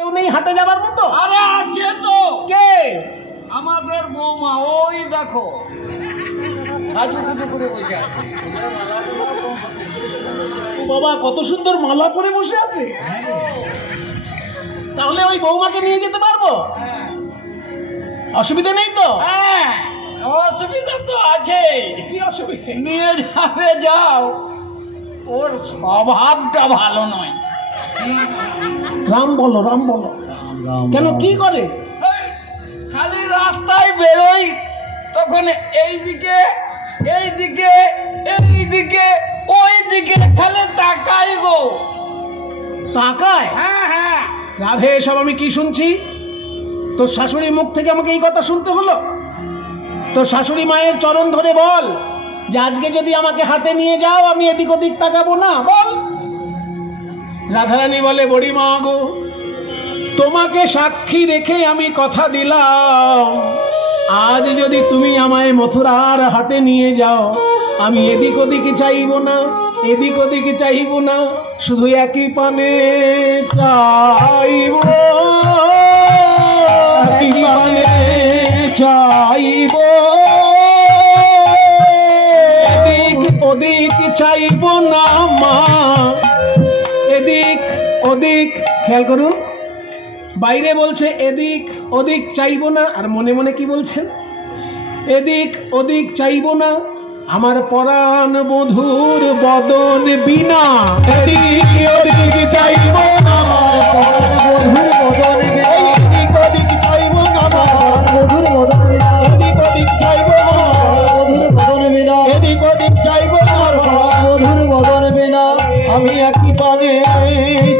কেউ নেই হাটে যাবার মতো? আরে আছে তো। কে? আমাদের বৌমা, ওই দেখো সাজুগুজু করে বসে আছে। ও বাবা, কত সুন্দর মালা পরে বসে আছে। তাহলে ওই বৌমাকে নিয়ে যেতে পারবো? অসুবিধা নেই তো? হ্যাঁ, অসুবিধা তো আছে। কি অসুবিধা? নিয়ে যাবে, যাও। ওর স্বভাবটা ভালো নয়। রাম বলো, রাম বলো। কেন, কি করে? খালি রাস্তায় বেরোই, তখন এইদিকে এইদিকে এইদিকে ওই দিকে খালি তাকাই গো। তাকায়? হ্যাঁ হ্যাঁ। রাধে, এসব আমি কি শুনছি? তোর শাশুড়ির মুখ থেকে আমাকে এই কথা শুনতে হলো? তোর শাশুড়ি মায়ের চরণ ধরে বল যে আজকে যদি আমাকে হাতে নিয়ে যাও আমি এদিক ওদিক তাকাবো না, বল। রাধারানী বলে, বড়ি মা গো, তোমাকে সাক্ষী রেখে আমি কথা দিলাম, আজ যদি তুমি আমায় মথুরার হাটে নিয়ে যাও আমি এদিক ওদিকে চাইবো না, এদিক ওদিকে চাইবো না, শুধু একই পানে চাইবো, একই পানে চাইবো, এদিক ওদিক চাইবো না মা, এদিক ওদিক। খেয়াল করুন, বাইরে বলছে এদিক ওদিক চাইবো না, আর মনে মনে কি বলছেন? এদিক ওদিক চাইবো না, আমার পরাণ বধুর বদন বিনা, এদিক ওদিক চাইবো না, আমার পরাণ বধুর বদন বিনা, এদিক ওদিক চাইবো না, আমার বধুর বদন বিনা, এদিক ওদিক চাইবো না, বধুর বদন বিনা, এদিক ওদিক চাইবো না, বধুর বদন বিনা, আমি একই পানে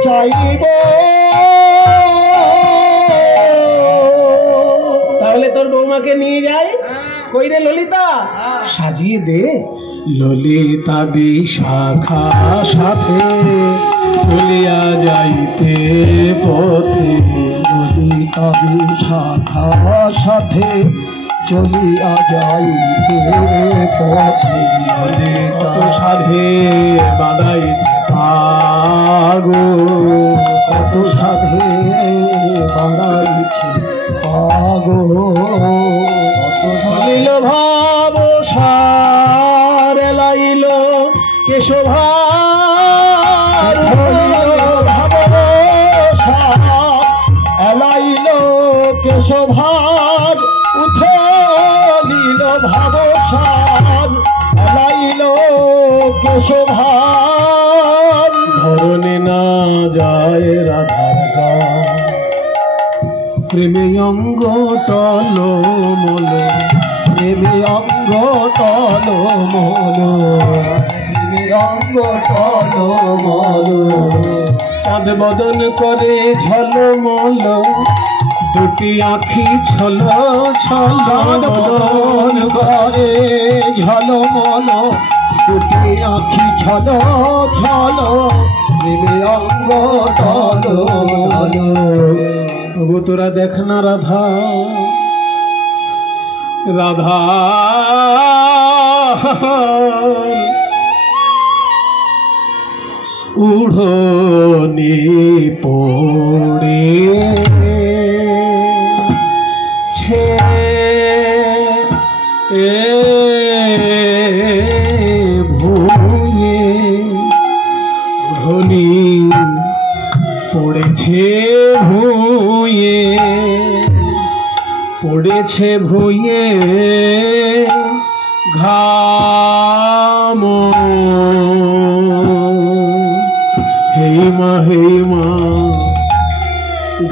চাইবো। তাহলে তোর বৌমাকে নিয়ে যাই। কই রে ললিতা, সাজিয়ে দে। ললিতা বিশাখা সাথে চলিয়া যাইতে পথে, ললিতা বিশাখা সাথে চলিয়া যাইতে পথে, ললিতা সাধে বাঁধাইছে পাগো, কত সাধে বাঁধাইছে পাগো, কত সলিল ভাব সার লাইল কেশভার, ভাব এলাইল কেশভার, উথলিল ভাব সার এলাইল কেশভার, ধরনে না যায় রাধার গান, প্রেমে অঙ্গ টল মল, প্রেমে অঙ্গ টল মল, প্রেমে অঙ্গ টল মল, চাঁদ বদন করে ঝলমল, দুটি আখি ছল ছল বদন করে ঝলমল, দুটি আখি ছল ছল, প্রেমে অঙ্গ টল মল। তবু তোরা দেখ না রাধা, রাধা উড়নি পড়ে ছে ভুয়ে, উড়নি পড়েছে ভুয়ে, পড়েছে ভুয়ে ঘাম, হেমা হেমা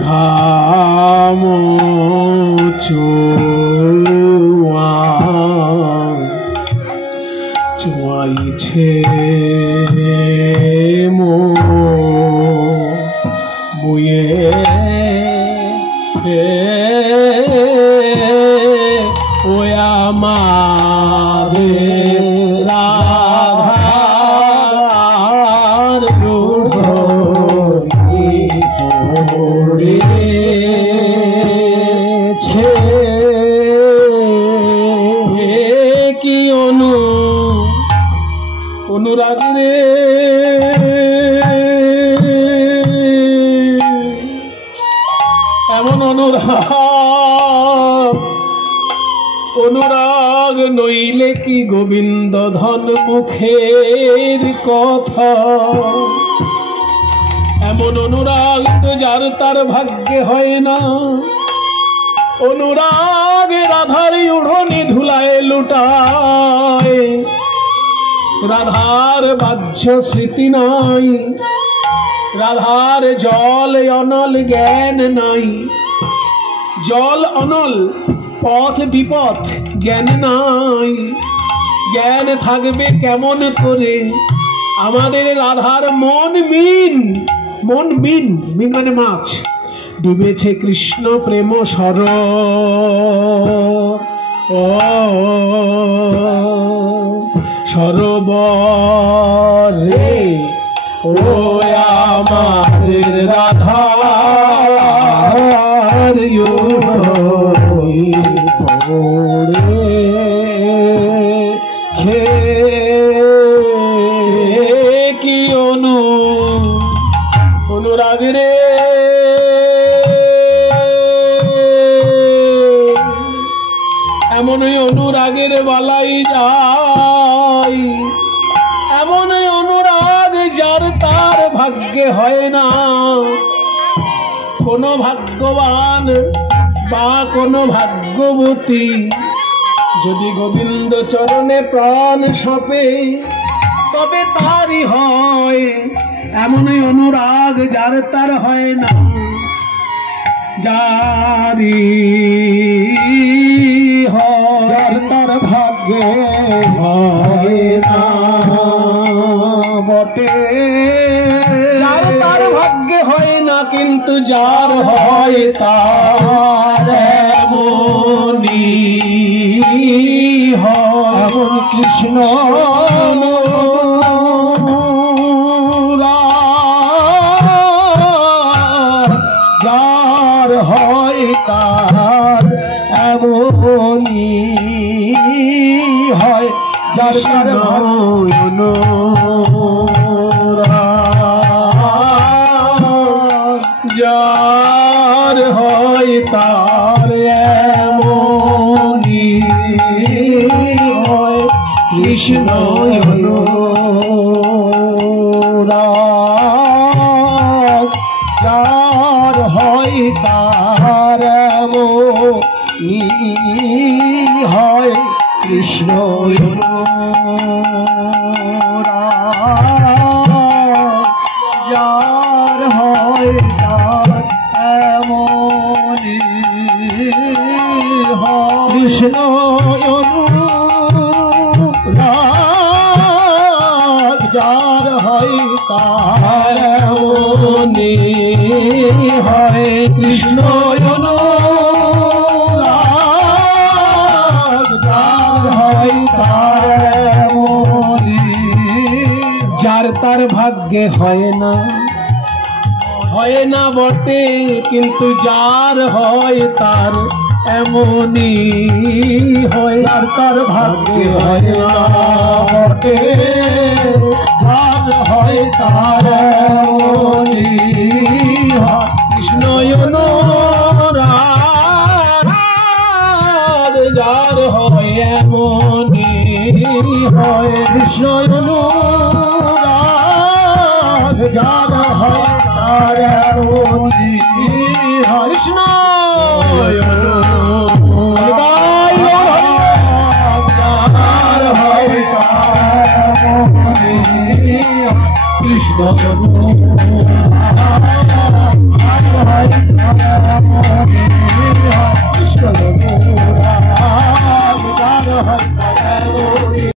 ঘাম চুয়াইছে বুয়ে, ওয়া মারে রাধার রূপে পড়েছে, কি অনুরাগ রে এমন অনুরাগ, অনুরাগ নইলে কি গোবিন্দ ধন মুখের কথা। এমন অনুরাগ তো যার তার ভাগ্যে হয় না। অনুরাগ রাধার উড়নি ধুলায় লুটায়, রাধার বাহ্য স্মৃতি নাই, রাধার জল অনল জ্ঞান নাই। জল অনল, পথ বিপথ জ্ঞান নাই। জ্ঞান থাকবে কেমন করে? আমাদের রাধার মন মিন, মন মিন, মিন মানে মাছ, ডুবেছে কৃষ্ণ প্রেম সর। সরোবরে ও আমাদের রাধার কি অনুরাগ রে। এমনই অনুরাগের বালাই যায়, এমনই অনুরাগ যার তার ভাগ্যে হয় না। কোন ভাগ্যবান বা কোন ভাগ্যবতী যদি গোবিন্দ চরণে প্রাণ সপে তবে তারই হয়। এমনই অনুরাগ যার তার হয় না, যারি হয় তার ভাগ্যে হয় না বটে। যার তার ভাগ্যে হয় না, কিন্তু যার হয় তার এমনি হয়। এমন কৃষ্ণ যার হয় তার এমনি হয়। যার তার যার হয় তার এমনি হয়। কৃষ্ণ যার হয় তার এমনি হয়। কৃষ্ণ যার হয় তার এমনি হয়। কৃষ্ণ যার হয় তার এমনি হয়। কৃষ্ণ যার তার ভাগ্যে হয় না, হয় না বটে, কিন্তু যার হয় তার এমনি হয়। যার তার ভাগ্যে হয় না বটে, যার হয় তার এমনি হয়। কৃষ্ণ যার হয় এমনি হয়। কৃষ্ণ যার হয় তার এমনি হয়। কৃষ্ণ কৃষ্ণ